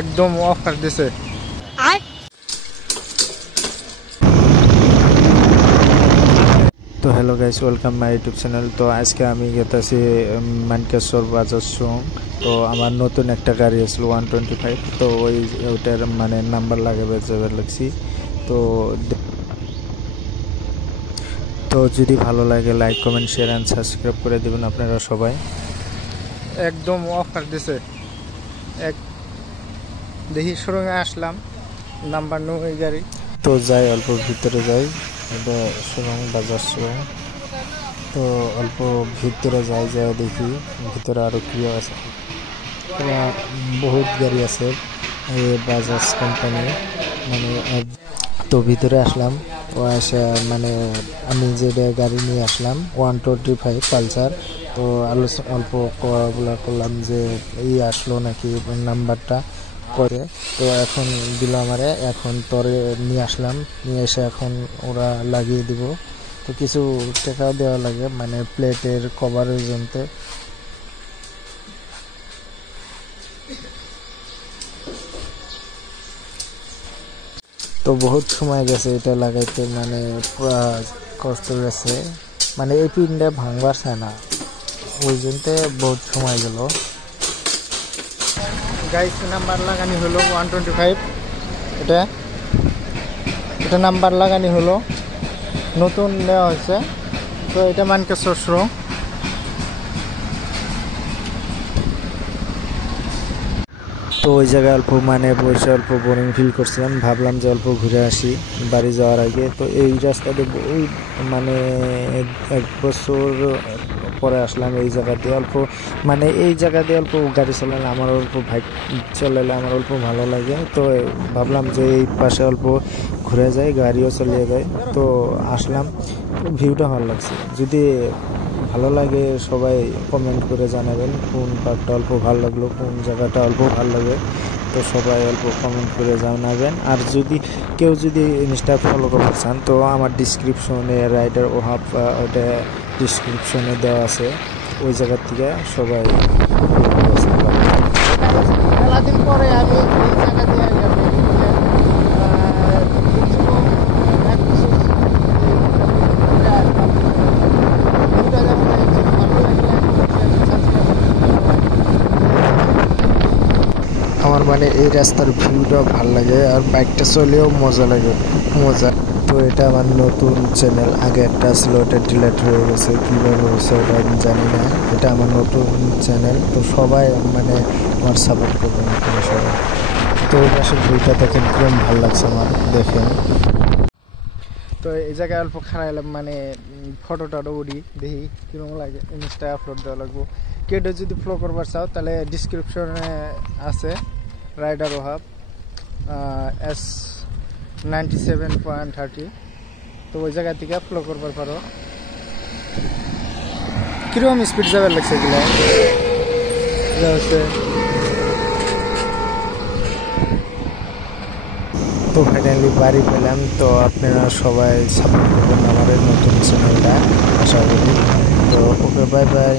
একদম অফার দিছে। তো hello guys, welcome my YouTube channel. তো আজকে আমি গেতেছি মানকেশ্বর বাজার শোরুম। তো আমার নতুন একটা গাড়ি আসলো 125। তো ওইটার মানে নাম্বার লাগাবে যাবে লাগছি। তো তো যদি ভালো লাগে like comment share and subscribe করে দেবেন আপনারা সবাই। একদম অফার দিছে। এক দেখি শোরুমে আসলাম, নাম্বার নো এই গাড়ি। তো যাই অল্প ভিতরে যাই, এটা শোরুম বাজার শোরুম। তো অল্প ভিতরে যাই, যাই দেখি ভিতরে আরো কি আছে। বহুত গাড়ি আছে বাজাজ কোম্পানি মানে। তো ভিতরে আসলাম, ও এসে মানে আমি যে গাড়ি নিয়ে আসলাম 125 পালসার। তো অল্প বলা করলাম যে আসলো নাকি নাম্বারটা করে। তো এখন দিল আমারে, এখন পরে নিয়ে আসলাম, নিয়ে এসে এখন ওরা লাগিয়ে দিব। তো কিছু টাকা দেওয়া লাগে মানে প্লেটের কভারের জন্য। তো বহুত সময় গেছে এটা লাগাইতে, মানে পুরা কষ্ট গেছে, মানে এই পিনটা ভাঙবার চায় না, ওই জন্যে বহুত সময় গেল। গাইস নাম্বার লাগানি হলো 125, এটা নাম্বার লাগানি হলো, নতুন নেওয়া হয়েছে। তো এটা মানকেশ্বর শোরুম। তো ওই জায়গায় অল্প মানে বসে অল্প বোরিং ফিল করছিলাম, ভাবলাম যে অল্প ঘুরে আসি বাড়ি যাওয়ার আগে। তো এই রাস্তাতে ওই মানে 1 বছর পরে আসলাম এই জায়গা দিয়ে। অল্প মানে এই জায়গা দিয়ে অল্প গাড়ি চালালে আমার, অল্প বাইক চালালে আমার অল্প ভালো লাগে। তো ভাবলাম যে এই পাশে অল্প ঘুরে যায়, গাড়িও চালিয়ে যায়। তো আসলাম, ভিউটা ভালো লাগছে। যদি ভালো লাগে সবাই কমেন্ট করে জানাবেন কোন পার্কটা অল্প ভালো লাগলো, কোন জায়গাটা অল্প ভালো লাগে। তো সবাই অল্প কমেন্ট করে জানাবেন। আর যদি কেউ যদি ইনস্টা ফলো করতে চান, তো আমার ডিসক্রিপশনে রাইডার ওহাব ওটা ডিসক্রিপশনে দেওয়া আছে, ওই জায়গার থেকে সবাই মেলাদিন পরে আমি এই জায়গা দিয়ে আমার মানে এই রাস্তার ভিউটা ভালো লাগে, আর বাইকটা চলেও মজা লাগে, মজা। তো এটা আমার নতুন চ্যানেল, আগে একটা ছিল, ওটা ডিলেট হয়ে গেছে, কীভাবে হয়েছে ওটা আমি জানি না। এটা আমার নতুন চ্যানেল, তো সবাই মানে আমার সাপোর্ট করবেন সবাই। তো ওই পাশের ভিউটা দেখেন কিরকম ভালো লাগছে আমার, দেখেন। তো এই জায়গায় অল্প খারাইলাম, মানে ফটোটা উড়ি দেখি কিরকম লাগে, ইনস্টা আপলোড দেওয়া লাগবো। কেটে যদি ফলো করবার চাও তাহলে ডিসক্রিপশনে আছে রাইডার ওহাব S97.30। তো ওই জায়গা থেকে ফলো করবার পারো। কিরকম স্পিড যাবার লাগছে এগুলো হচ্ছে। তো ফাইনালি বাড়ি পেলাম। তো আপনারা সবাই সাপোর্ট করবেন আমার নতুন চ্যানেলটা, আশা করি। তো ওকে, বাই বাই।